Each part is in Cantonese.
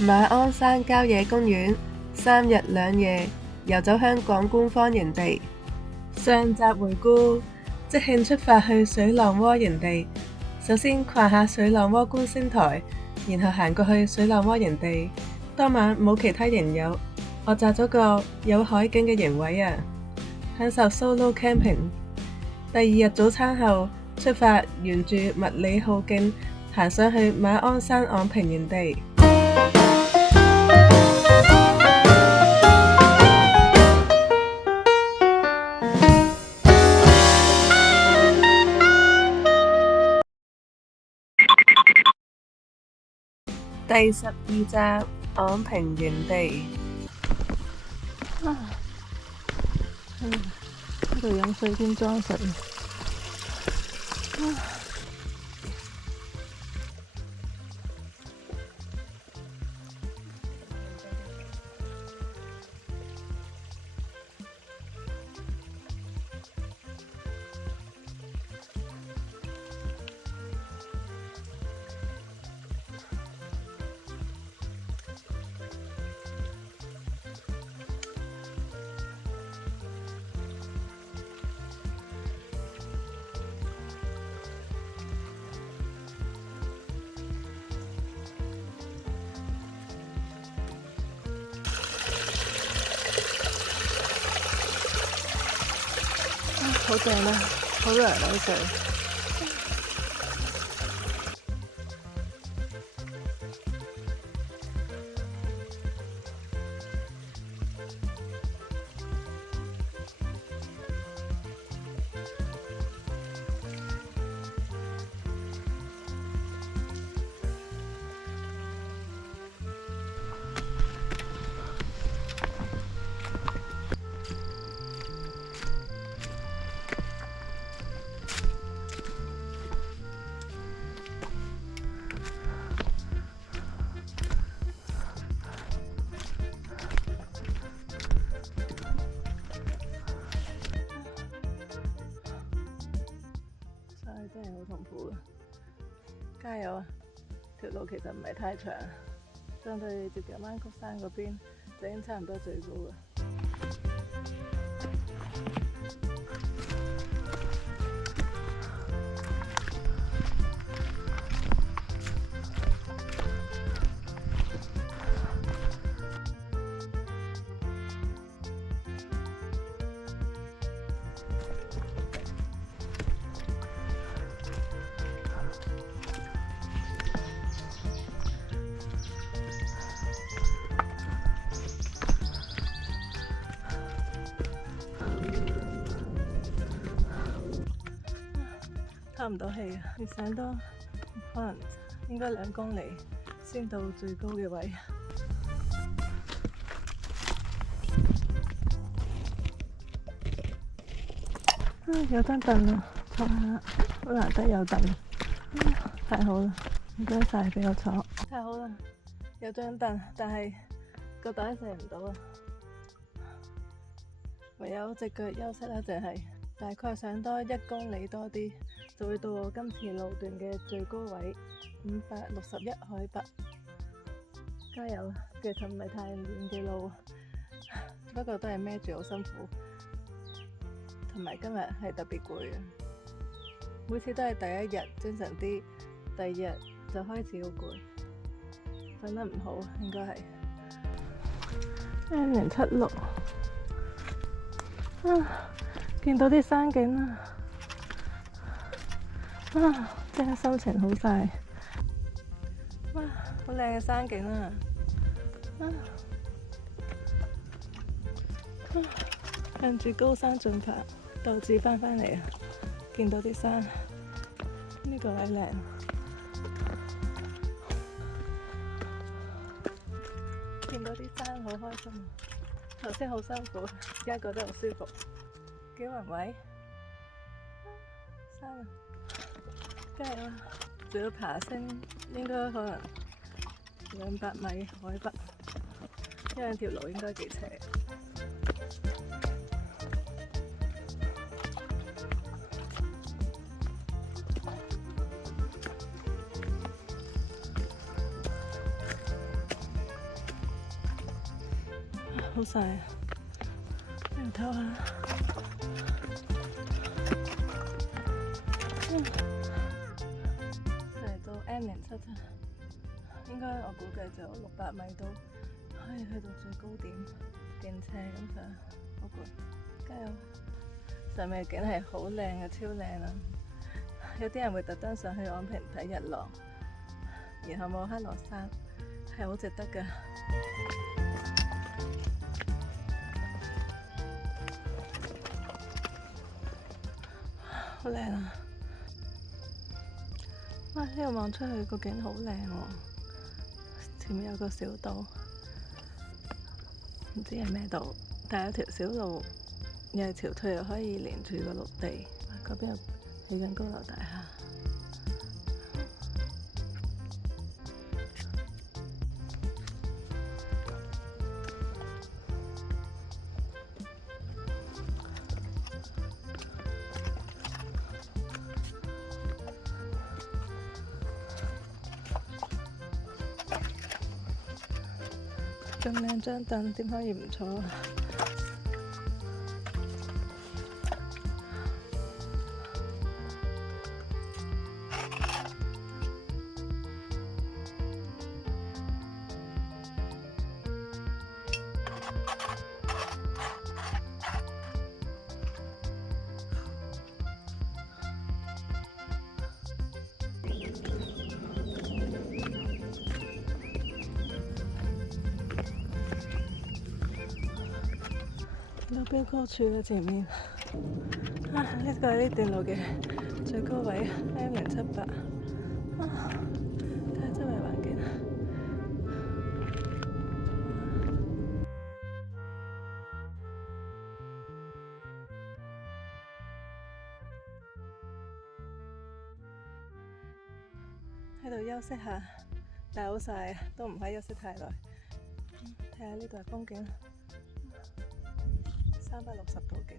馬鞍山郊野公園3日2夜遊走香港官方營地。上集回顧，即興出發去水浪窩營地，首先逛下水浪窩觀星台，然後行過去水浪窩營地。當晚冇其他營友，我擇咗個有海景嘅營位享受 solo camping。第2日早餐後出發，沿住麥理浩徑行上去馬鞍山昂坪營地。第12集昂坪營地。喺度飲水兼裝水。好正啦，好涼啊呢度。真係好痛苦啊！加油啊！條路其實唔係太長，相對接近灣曲山嗰邊就已經差唔多最高啦。唞唔到氣啊！要上多可能應該2公里先到最高嘅位。有張凳啊，坐下，好難得有凳。太好啦，唔該晒俾我坐。太好啦，有張凳，但係個袋射唔到啊，唯有隻腳休息啦，淨係。大概上多1公里多啲，就會到我今次路段嘅最高位561海拔。加油！其實唔係太遠嘅路，不過都係孭住好辛苦，同埋今日係特別攰啊！每次都係第1日精神啲，第2日就開始好攰，瞓得唔好應該係。1076見到啲山景啦，即刻心情好晒。哇，好靚嘅山景啊！向住高山進發，導致翻嚟啊！見到啲山，呢個位靚。見到啲山好開心，頭先好辛苦，而家覺得好舒服。幾宏偉山啊！加油啊！仲要爬升，應該可能200米海拔，因為條路應該幾斜。好曬啊！俾我唞下。嚟到 M07啊，應該我估計就600米到，可以去到最高點，勁斜咁上，好攰，加油！上面嘅景係好靚嘅，超靚啊！有啲人會特登上去昂坪睇日落，然後摸黑落山，係好值得㗎。好靚啊！哇！呢度望出去個景好靚喎，前面有個小島，唔知係咩島，但係有條小路，又係潮退又可以連住個陸地。嗰邊又起緊高樓大廈。咁靚張凳點可以唔坐啊？到標高柱啦，前面啊，呢個係呢段路嘅最高位 M078啊，睇下周圍環境。喺度休息下，但係好曬啊，都唔可以休息太耐。睇下呢度係風景。360度景，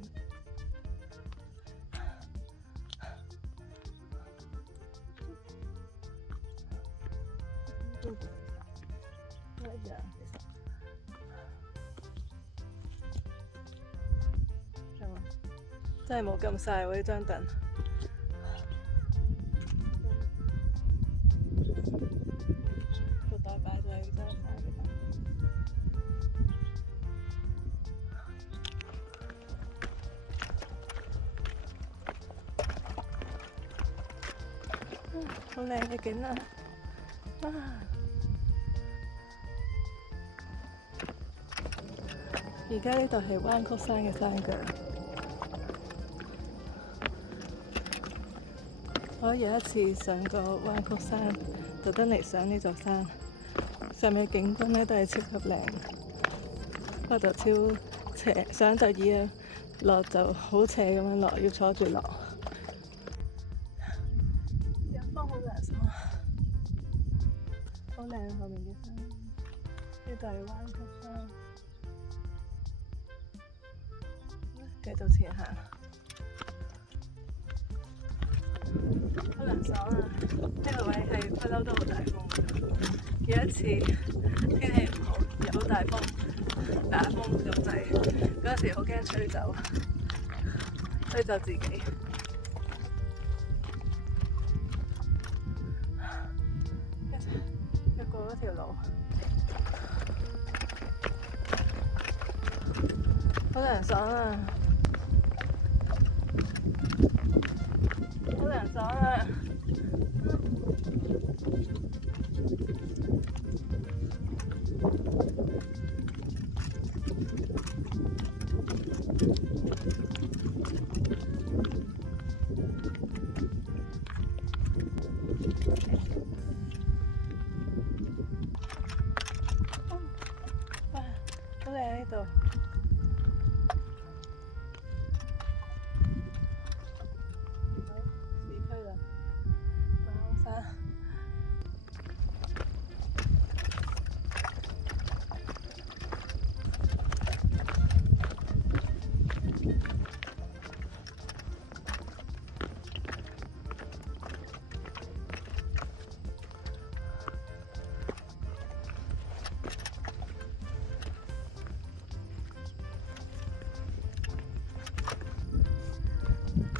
都一樣其實。真係冇咁曬喎呢張凳。個袋擺咗喺張曬嘅凳。好靚嘅景啊！而家呢度係灣曲山嘅山腳。我有一次上過灣曲山，特登嚟上呢座山，上面嘅景觀咧都係超級靚，不過就超斜，上就易，落就好斜咁樣落，要坐住落。好靚後面嘅山，呢度係灣曲山，繼續前行。好涼爽啊！呢個位係不嬲都好大風，有一次天氣唔好，有大風，打風咁滯，嗰時好驚吹走自己。過嗰條路，好涼爽啊！好涼爽啊！好靚呢度，市區啦，馬鞍山。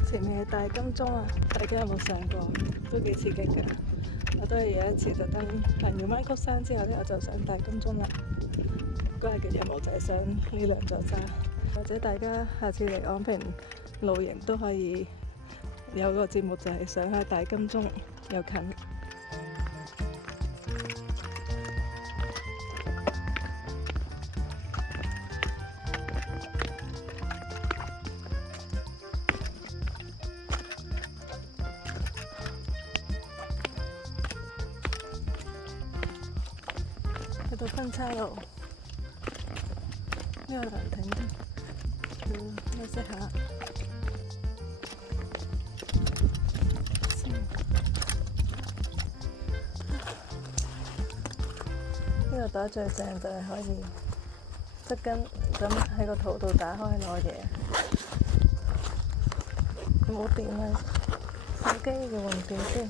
前面係大金鐘啊，大家有冇上過？都幾刺激嘅。我都係有一次特登行完灣曲山之後呢，我就上大金鐘啦。嗰日嘅任務就係上呢兩座山，或者大家下次嚟昂坪露營都可以有個節目，就係上下大金鐘，又近。去到分岔路，呢個涼亭要休息下。呢個袋最正就係可以側根咁喺個肚度打開攞嘢，冇電啦，手機要換電先，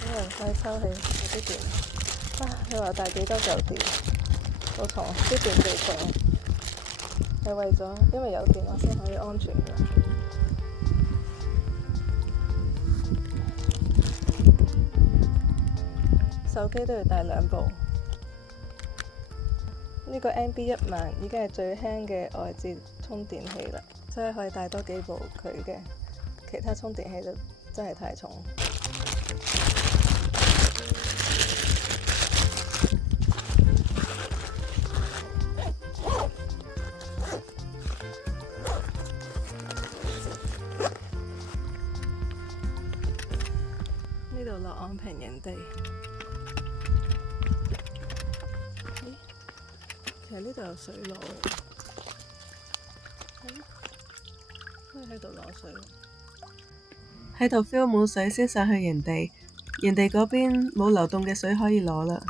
啲人快抽起有啲電。你話帶幾多嚿電？好重，啲電最重，係為咗因為有電我先可以安全嘅。手機都要帶2部。呢個 NB1000已經係最輕嘅外置充電器啦，所以可以帶多幾部佢嘅，其他充電器就真係太重。呢度落昂坪營地，其實呢度有水路，可以喺度攞水。喺度 feel 滿水先上去營地，營地嗰邊冇流動嘅水可以攞啦。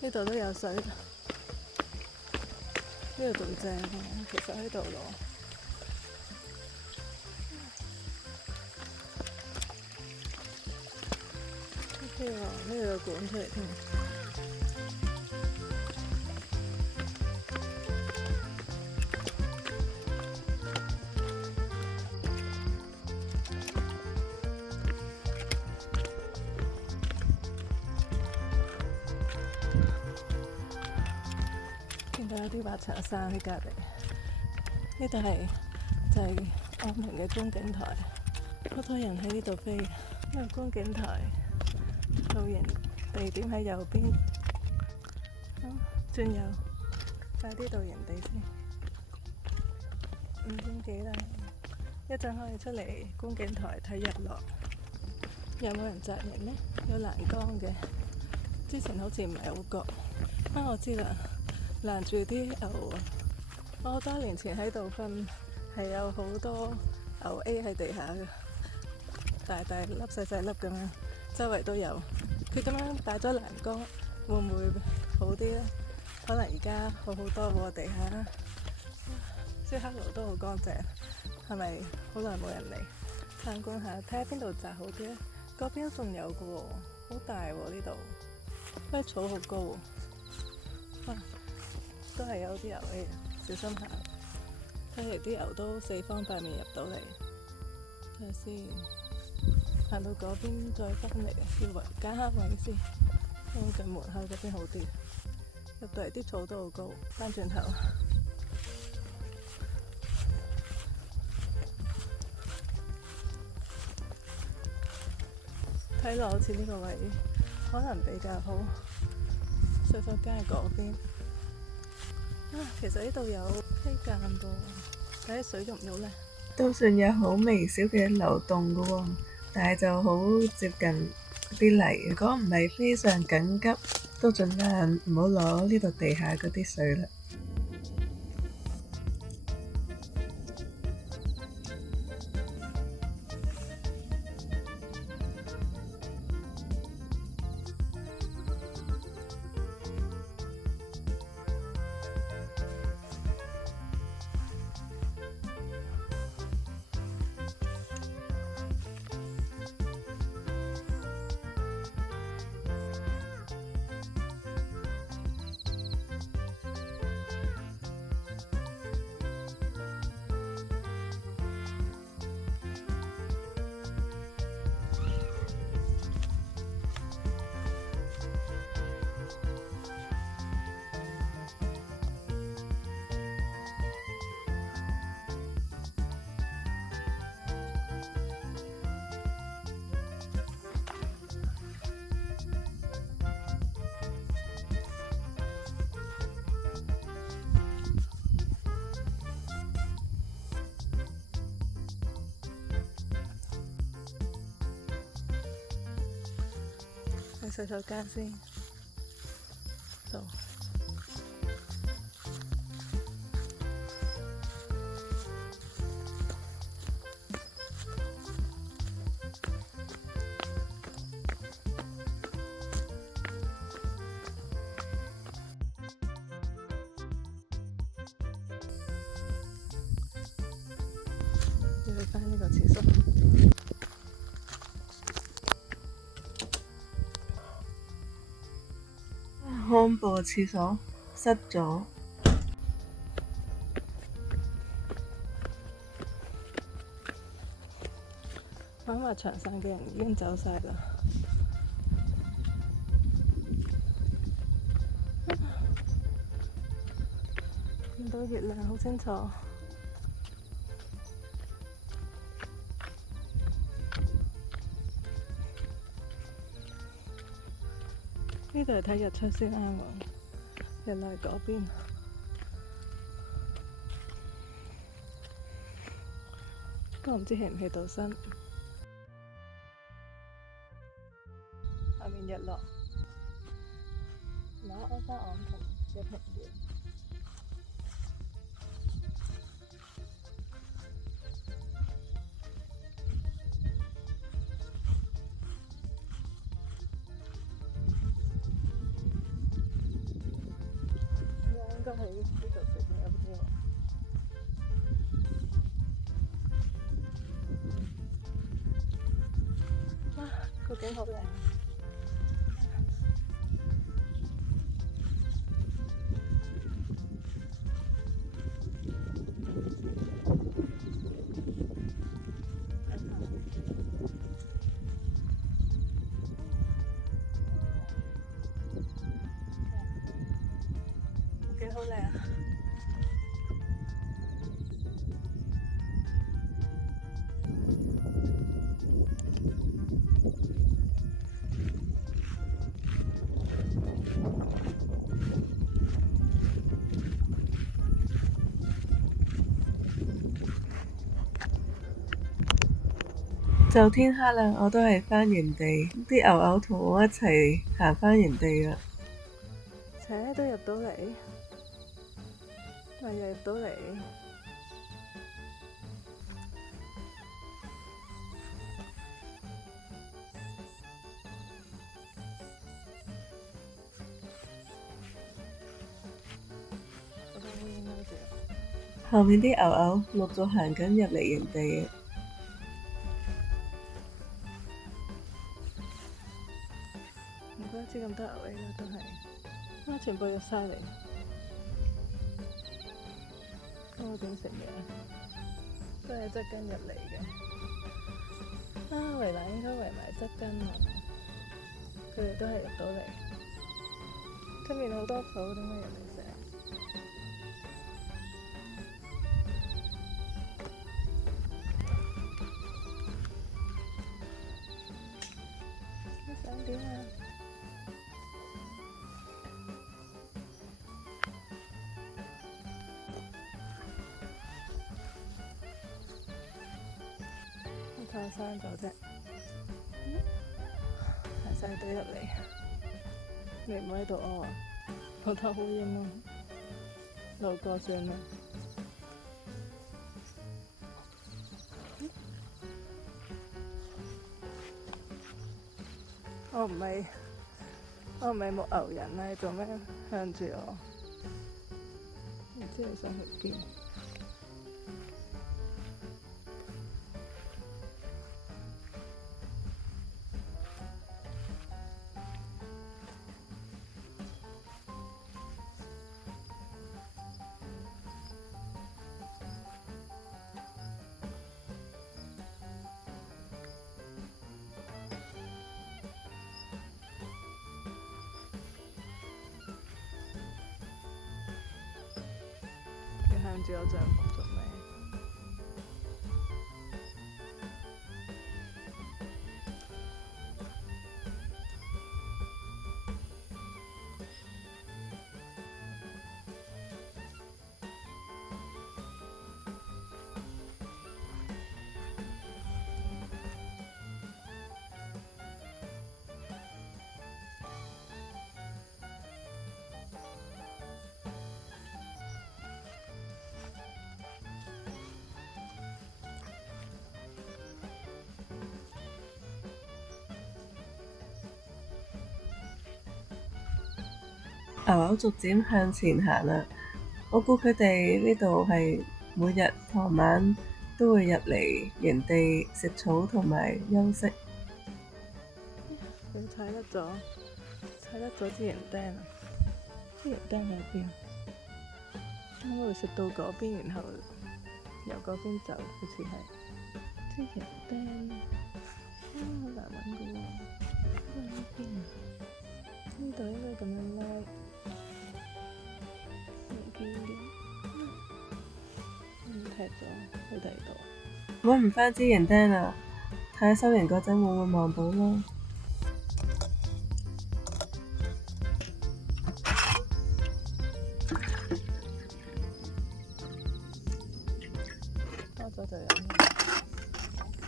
呢度都有水，呢度仲正，其實喺度攞。OK 喎，呢度有管出嚟添。見到有啲滑翔傘喺隔離，呢度就係昂坪嘅觀景台，好多人喺呢度飛。呢個觀景台露營地點喺右邊，轉右，快啲到營地先。5點幾啦，一陣可以出嚟觀景台睇日落。有冇人紮營呢？有欄杆嘅，之前好似唔係好覺。我知啦。攔住啲牛啊！我好多年前喺度瞓，係有好多牛 A 喺地下嘅，大大粒細細粒咁樣，周圍都有。佢咁樣擺咗欄杆，會唔會好啲呢？可能而家好好多喎，地下燒烤爐都好乾淨，係咪好耐冇人嚟參觀下？睇下邊度紮好啲咧？嗰邊仲有嘅喎，好大喎呢度，啲草好高喎。都係有啲牛 A， 小心下。睇嚟啲牛都四方八面入到嚟。睇下先，行到嗰邊再返嚟，要揀下位先。因為近門口嗰邊好啲，入到嚟啲草都好高。返轉頭，睇落好似呢個位可能比較好。水貨街嗰邊。其實呢度有溪澗噃，睇下水喐唔喐呢？都算有好微小嘅流動㗎喎，但係就好接近啲泥。如果唔係非常緊急，都盡量唔好攞呢度地下嗰啲水啦。洗手間先。走。要去返呢個廁所。看部廁所塞咗。玩滑翔傘嘅人已經走晒啦。見到月亮好清楚。呢度係睇日出先啱喎，日落係嗰邊。不過唔知起唔起到身。下面日落，馬鞍山昂坪嘅平原。應該喺呢度食嘢嗰啲喎。哇，個景好靚。景好靚啊！就天黑啦，我都係返原地，啲牛牛同我一齊行返原地啦。扯都入到嚟，咪又入到嚟。我都烏煙瘴氣。後面啲牛牛陸續行緊入嚟原地嘅。唔怪得知咁多牛嚟啦，都係。啊！全部入晒嚟，咁我點食嘢？都係側根入嚟嘅。啊！圍欄應該圍埋側根啊，佢哋都係入到嚟。出面好多草，點解入嚟食？你想點啊？靠山咗啫，排晒隊入嚟，你唔好喺度屙啊！覺得好煙啊，路過算啦。我唔係牧牛人啊！你做咩向住我？唔知你想去邊？向住我帳篷做咩？牛牛逐漸向前行啦。我估佢哋呢度係每日傍晚都會入嚟營地食草同埋休息。佢踩得咗支營釘啊！支營釘喺邊？應該會食到嗰邊，然後由嗰邊走，好似係支營釘。好難揾嘅喎，喺呢邊啊？呢度應該咁樣拉，唔見嘅，踢咗去第二度。揾唔返支營釘啊！睇下收營嗰陣會唔會望到咯。多咗就有啦，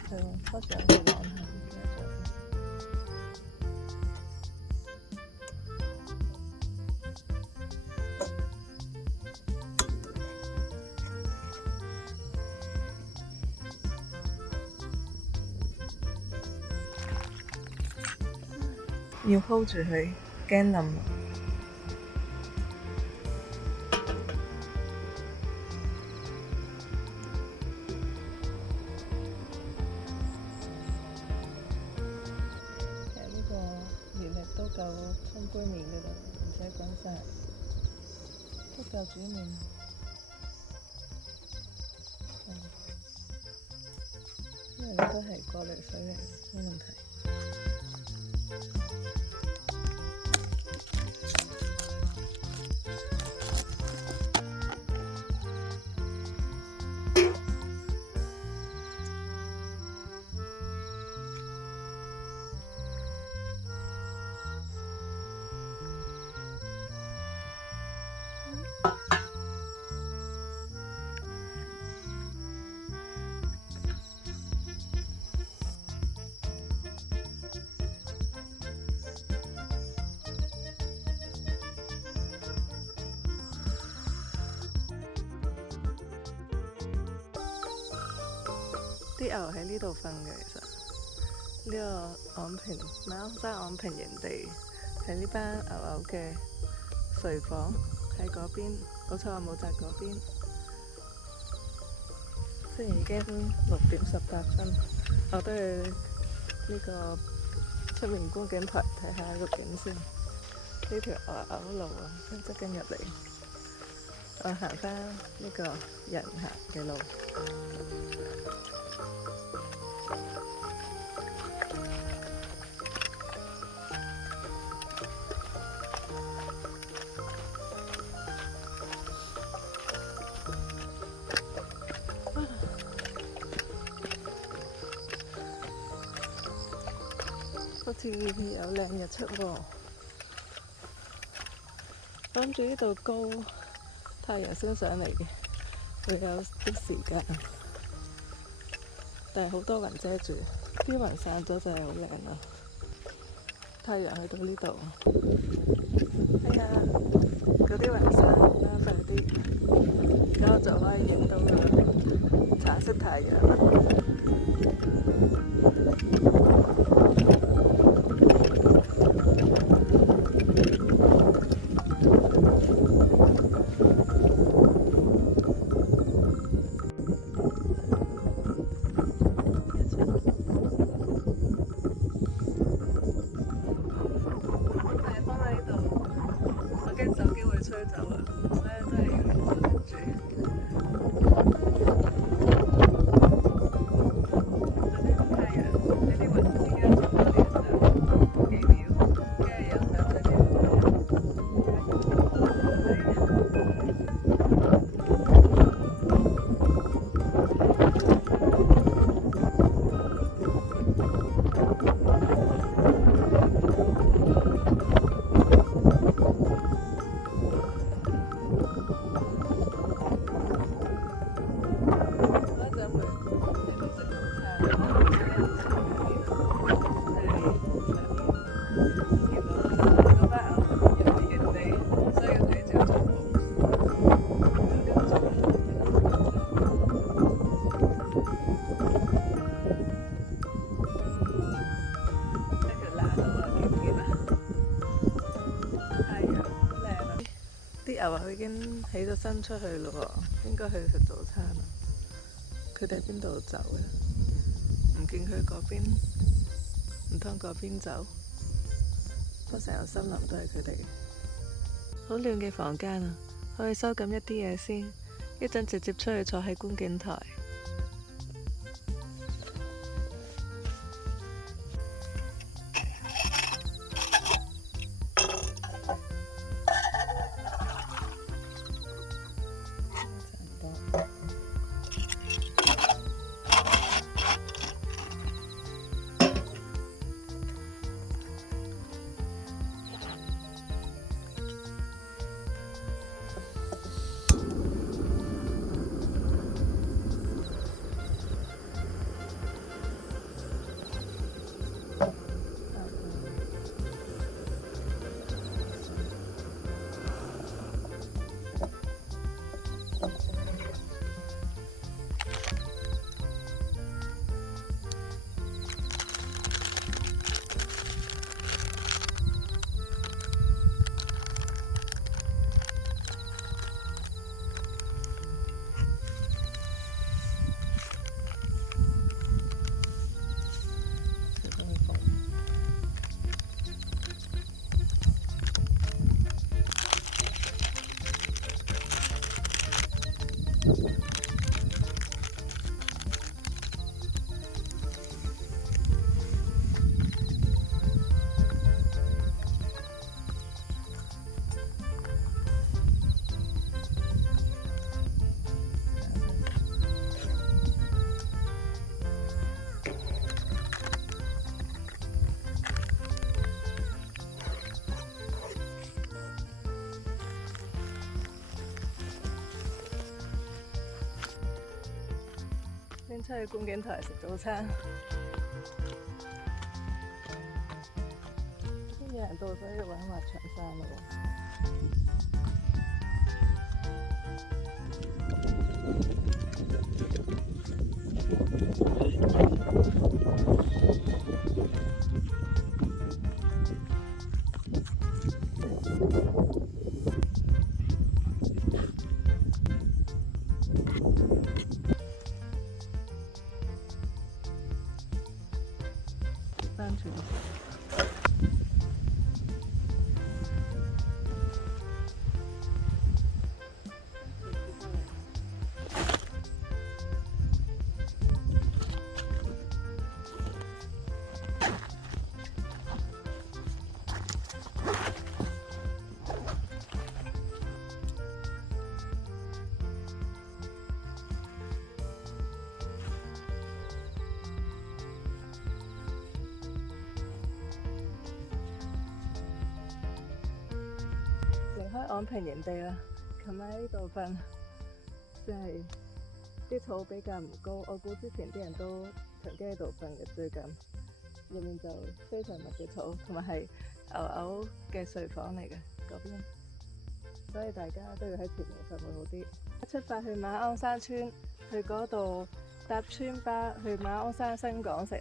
係喎，多咗去望下，唔記得咗。要 hold 住佢，驚冧。其實呢個熱力都夠沖杯麵嘅啦，唔使滾晒，都夠煮麵。因為呢都係過濾水嚟，冇問題。啲牛喺呢度瞓嘅，其實呢個昂坪馬鞍山昂坪營地係呢班牛牛嘅睡房，喺嗰邊，好彩我冇紮嗰邊。雖然已經6:18，我都去呢個出面觀景台睇下個景先。呢條牛路啊，側緊入嚟，我行返呢個人行嘅路。好似有靚日出喎，我諗住呢度高，太陽升上嚟嘅，會有啲時間，但係好多雲遮住，啲雲散咗就係好靚啦。太陽去到呢度，哎呀，嗰啲雲散啦，快啲，咁我就可以影到個橙色太陽啦。吹走啊，所以真係要守住。睇啲太陽喺啲雲之間做多啲嘢。油啊已經起咗身出去咯喎，應該去食早餐啦。佢哋邊度走嘅？唔見佢嗰邊，唔通嗰邊走？不過成個森林都係佢哋。好亂嘅房間啊，可以收緊一啲嘢先，一陣直接出去坐喺觀景台。先出去觀景台食早餐，已經有人到咗要玩滑翔傘咯。翻轉。離開昂坪營地啦，琴晚喺呢度瞓，即係啲草比較唔高，我估之前啲人都曾經喺度瞓嘅，最近入面就非常密嘅草，同埋係牛牛嘅睡房嚟嘅嗰邊，所以大家都要喺前面瞓會好啲。出發去馬鞍山村，去嗰度搭村巴去馬鞍山新港城。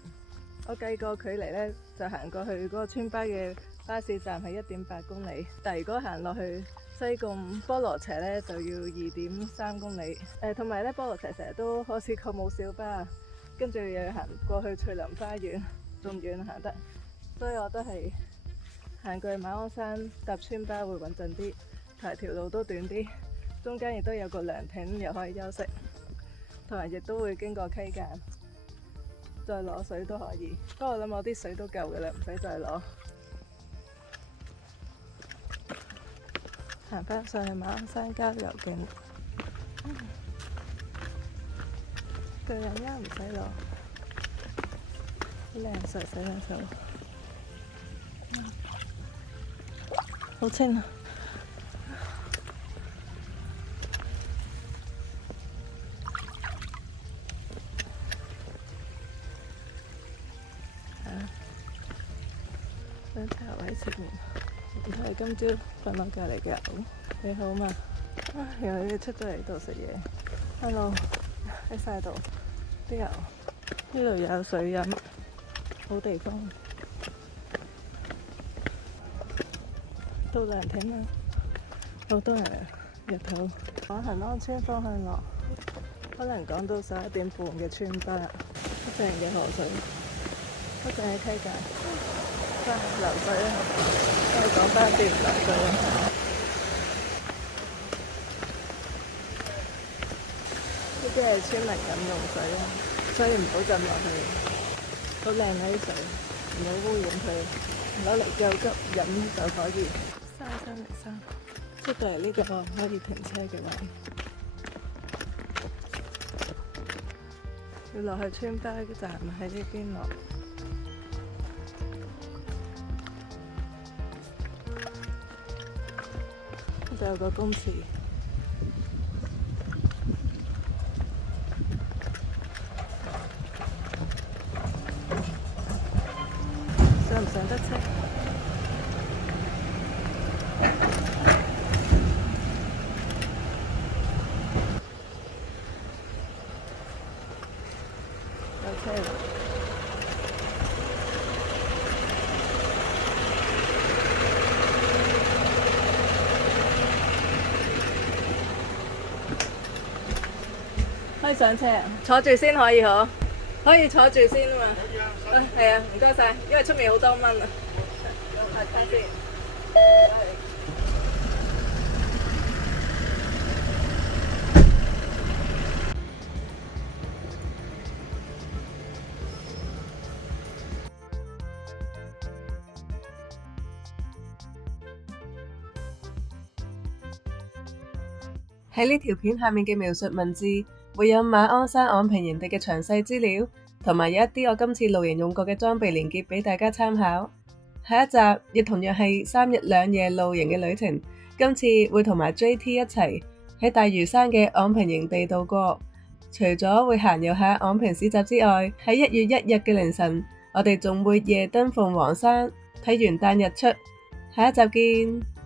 我計過距離咧，就行過去嗰個村巴嘅巴士站係1.8公里，但係如果行落去西貢菠蘿輋咧，就要2.3公里。同埋咧，菠蘿輋成日都好似佢冇小巴，跟住又要行過去翠林花園，仲遠行得，所以我都係行過去馬鞍山搭村巴會穩陣啲，同埋條路都短啲，中間亦都有個涼亭，又可以休息，同埋亦都會經過溪澗。再攞水都可以，不過我諗我啲水都夠嘅啦，唔使再攞。行返上去馬鞍山郊遊徑，巨人丫唔使攞，好靚水，洗兩手，好清啊！想睇下位食麵，唔通係今朝瞓我隔離嘅牛？你好嘛？原來你哋出咗嚟度食嘢。Hello， 喺晒度啲牛，呢度有水飲，好地方。到涼亭啦，好多人啊！日頭往恆安村方向落，可能趕到11點半嘅村巴，好正嘅河水，好正嘅溪澗，流水啦，都係講翻啲流水啦。呢啲係村民飲用水啦，所以唔好浸落去。好靚嘅啲水，唔好污染佢，攞嚟救急飲就可以。303，出到嚟呢個可以停車嘅位，要落去村巴站喺呢邊落。就有個公廁。上唔上得車？有車啦！可以上車啊？坐住先可以嗬？可以坐住先啊嘛。係啊，唔該晒，因為出面好多蚊啊。睇下先。喺呢條片下面嘅描述文字會有馬鞍山昂坪營地嘅詳細資料，同埋有一啲我今次露營用過嘅裝備連結俾大家參考。下一集亦同樣係3日2夜露營嘅旅程，今次會同埋 JT 一齊喺大嶼山嘅昂坪營地度過。除咗會行遊下昂坪市集之外，喺1月1日嘅凌晨，我哋仲會夜登鳳凰山睇元旦日出。下一集見。